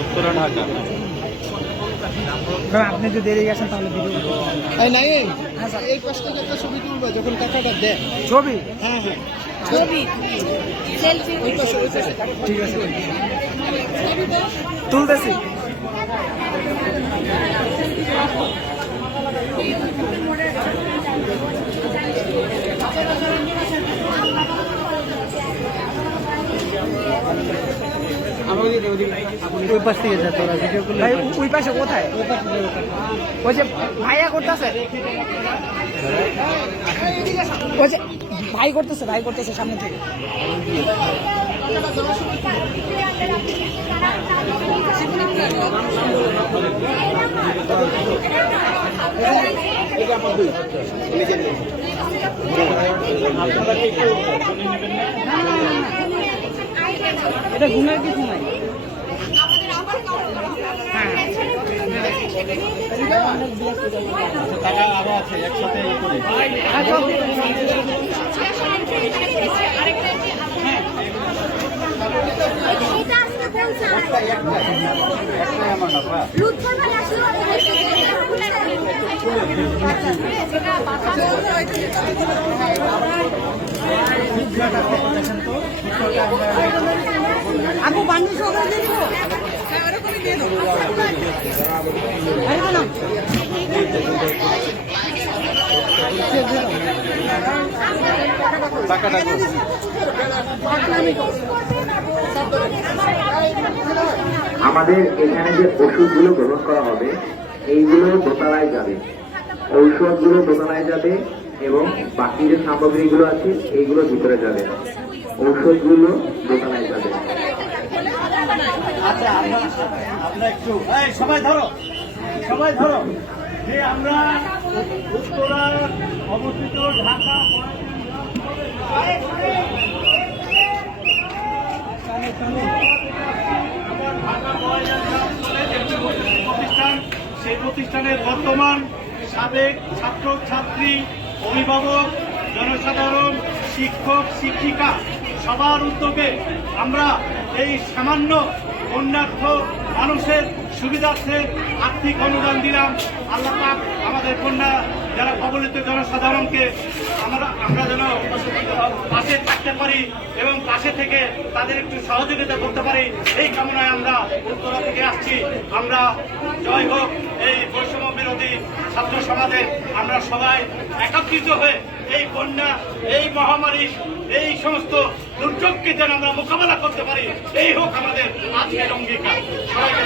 উত্তরা ঢাকা। আপনি যদি দেরি গেছেন তাহলে এই পাশটা একটা ছবি তুলবে যখন টাকাটা দেয়। ছবি? হ্যাঁ হ্যাঁ ছবি ঠিক আছে, তুলতেছি। ওই পাশ থেকে যা তোরা ভিডিও করলে। ওই পাশে কোথায়? ওই যে ভাইয়া করতেছে, ওই যে ভাই করতেছে সামনে থেকে। এটা ঘুমের কিছু নাই। টাকা আরো আছে একসাথে করে। আপু বান্ডি সবাই দিয়ে দেবো। আমাদের এখানে যে ওষুধগুলো গ্রহণ করা হবে এইগুলো দোতলায় যাবে, ঔষধগুলো দোতলায় যাবে এবং বাকি যে সামগ্রীগুলো আছে এইগুলো ভিতরে যাবে, ঔষধগুলো দোতলায় যাবে। আচ্ছা আমরা একটু সবাই ধরো যে আমরা উত্তরা অবস্থিত ঢাকা প্রতিষ্ঠান, সেই প্রতিষ্ঠানের বর্তমান সাবেক ছাত্র ছাত্রী, অভিভাবক, জনসাধারণ, শিক্ষক শিক্ষিকা সবার উদ্যোগে আমরা এই সামান্য বন্যার্থ মানুষের সুবিধার্থে আর্থিক অনুদান দিলাম। আল্লাহ পাক আমাদের বন্যা যারা কবলিত জনসাধারণকে আমরা যেন পাশে থাকতে পারি এবং পাশে থেকে তাদের একটু সহযোগিতা করতে পারি, এই কামনায় আমরা উত্তরা থেকে আসছি। আমরা জয় হোক এই বৈষম্য বিরোধী ছাত্র সমাজের আমরা সবাই একত্রিত হয়ে এই বন্যা, এই মহামারী, এই সমস্ত দুর্যোগকে যেন আমরা মোকাবেলা করতে পারি, এই হোক আমাদের আজকের অঙ্গীকার। সবাইকে